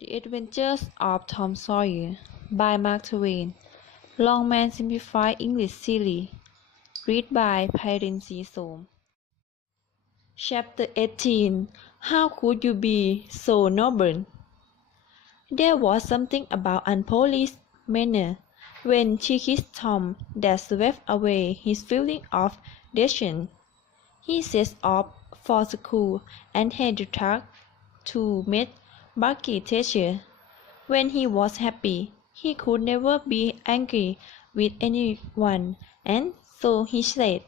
The Adventures of Tom Sawyer by Mark Twain. Longman Simplified English Series. Read by Pairin Srisom. Chapter 18. How could you be so noble? There was something about unpolished manner when she kissed Tom that swept away his feeling of dejection. He set off for school and had to talk to meet Bucky teacher. When he was happy, he could never be angry with anyone, and so he said,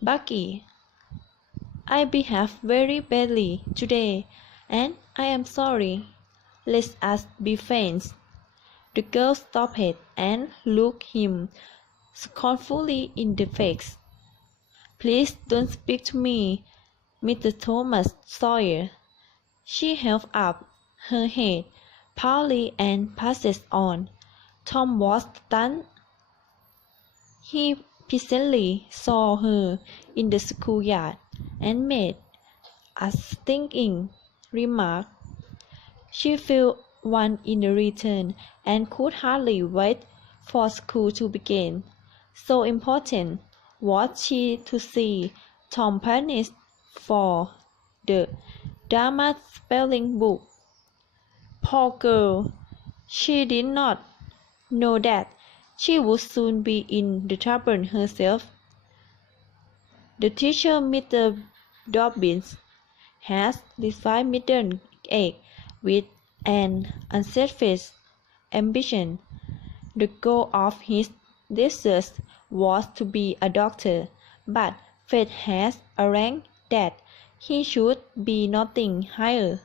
"Bucky, I behaved very badly today, and I am sorry. Let us be friends." The girl stopped and looked him scornfully in the face. "Please don't speak to me, Mr. Thomas Sawyer." She held up her head proudly and passed on. Tom was stunned. He presently saw her in the schoolyard and made a stinging remark. She felt one in return and could hardly wait for school to begin. So important was she to see Tom punished for the drama spelling book. Poor girl! She did not know that she would soon be in the trouble herself. The teacher, Mr. Dobbins, has defined middle age with an unselfish ambition. The goal of his research was to be a doctor, but fate has arranged that he should be nothing higher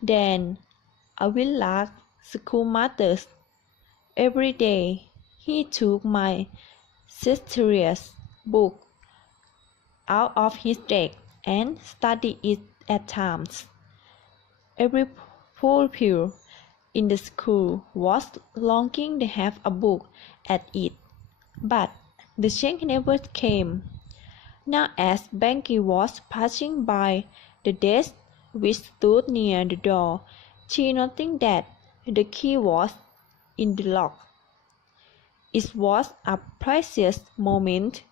than a village schoolmaster. Every day he took my sister's book out of his desk and studied it at times. Every pupil in the school was longing to have a book at it, but the change never came. Now as Becky was passing by the desk which stood near the door, she noticed that the key was in the lock. It was a precious moment.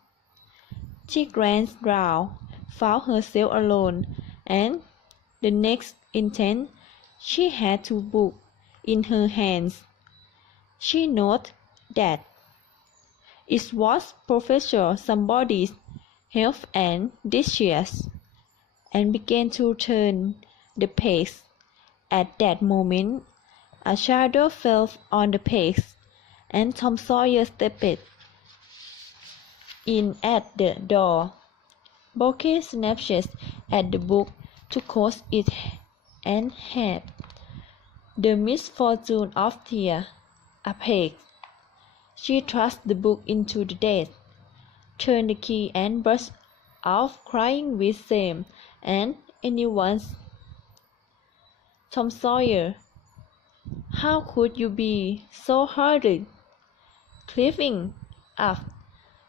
She glanced round, found herself alone, and the next instant she had two books in her hands. She noted that it was Professor Somebody's Health and Disease, and began to turn the page. At that moment, a shadow fell on the page, and Tom Sawyer stepped in at the door. Bucky snatched at the book to close it and had the misfortune of tear a page. She thrust the book into the desk, turned the key and burst out crying with shame and annoyance. "Tom Sawyer, how could you be so hurried, climbing up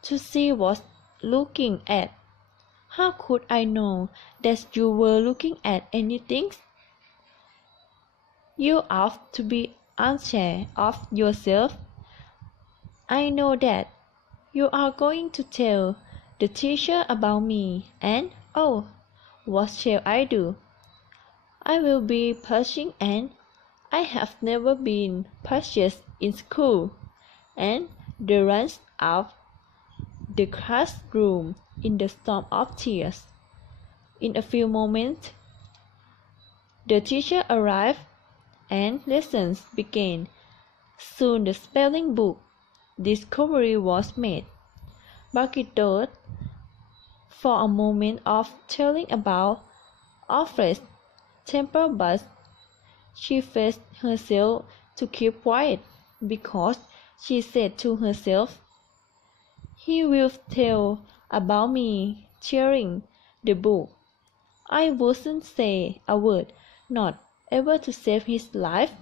to see what looking at? How could I know that you were looking at anything? You ought to be ashamed of yourself. I know that you are going to tell the teacher about me, and oh, what shall I do? I will be pushing, and I have never been pushed in school." And they rushed out the classroom in the storm of tears. In a few moments, the teacher arrived, and lessons began. Soon the spelling book discovery was made. Bucky thought for a moment of telling about Alfred's temper, but she forced herself to keep quiet, because she said to herself, "He will tell about me tearing the book. I wouldn't say a word, not ever to save his life."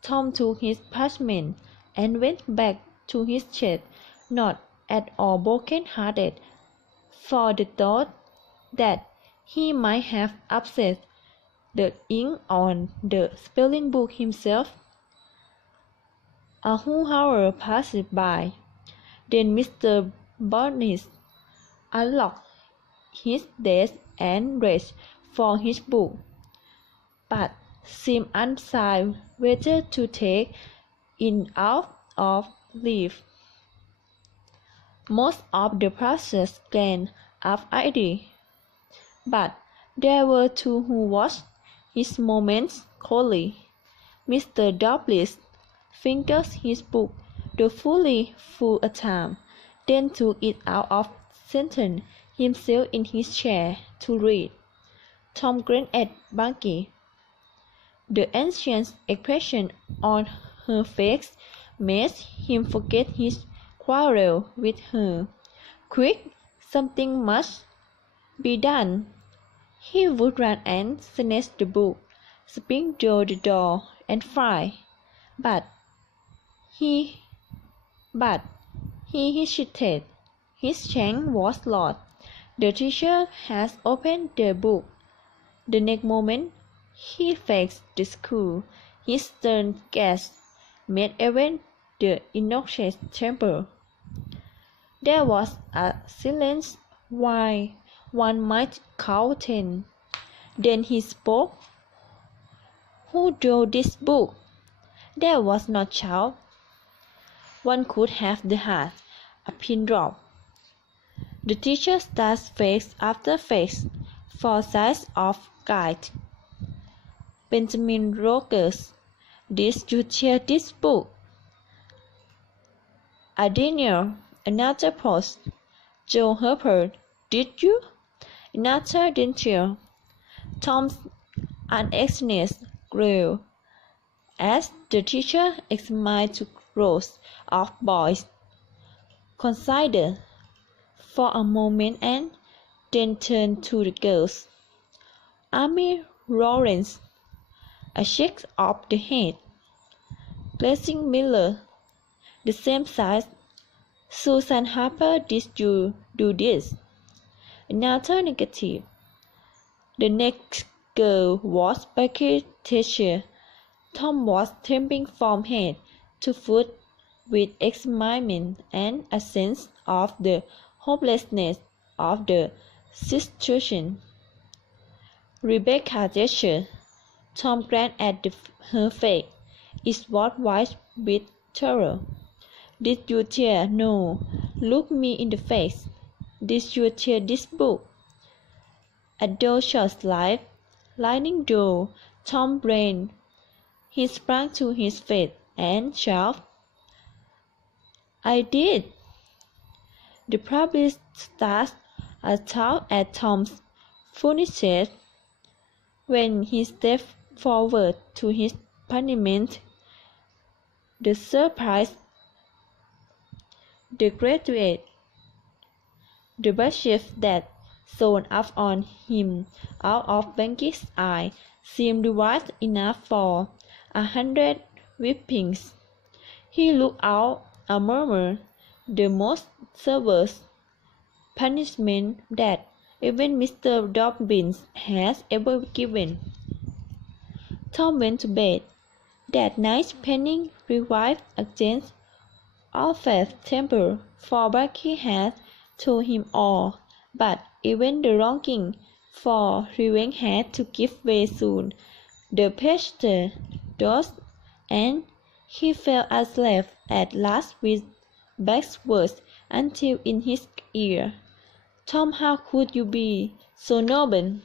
Tom took his parchment and went back to his chair, not at all broken-hearted, for the thought that he might have upset the ink on the spelling book himself. A whole hour passed by. Then Mr. Barnes unlocked his desk and reached for his book, but seemed undecided whether to take it out of leaf. Most of the process glanced up idly, but there were two who watched his movements coldly. Mr. Douglas fingered his book thoughtfully for a time, then took it out and settled himself in his chair to read. Tom grinned at Becky. The ancient expression on her face made him forget his quarrel with her. Quick, something must be done. He would run and snatch the book, spring through the door, and fly. But he hesitated. His chance was lost. The teacher had opened the book. The next moment, he faced the school. His stern gaze made even the innocent temper. There was a silence while one might count 10. Then he spoke. "Who drew this book?" There was no shout. One could have the heart a pin drop. The teacher stared face after face for signs of guide. "Benjamin Rogers, did you tear this book?" "I didn't." Another pause. "Joe Harper, did you?" Another didn't. Tom's uneasiness grew as the teacher examined two rows of boys, considered for a moment and then turned to the girls. "Amy Lawrence," a shake of the head. "Gracie Miller, the same size. "Susan Harper, did you do this?" Another negative. The next girl was Becky's teacher. Tom was trembling from head to foot with excitement and a sense of the hopelessness of the situation. Rebecca gestured. Tom glanced at her face. It was white with terror. "Did you tear?" "No." "Look me in the face." "Did you tear this book?" A door shut lightning door. Tom ran. He sprang to his feet and shouted, "I did!" The public stared aghast at Tom's foolishness. When he stepped forward to his punishment, the surprise, the graduate, the mischief that shone up on him out of Becky's eye seemed wide enough for 100 whippings. He looked out and murmured, "The most severe punishment that even Mr. Dobbins has ever given." Tom went to bed. That night panic revived against Alfred's temper, for Becky had told him all. But even the longing for revenge had to give way soon. The pastor dozed, and he fell asleep at last with Beck's words until in his ear. "Tom, how could you be so noble?"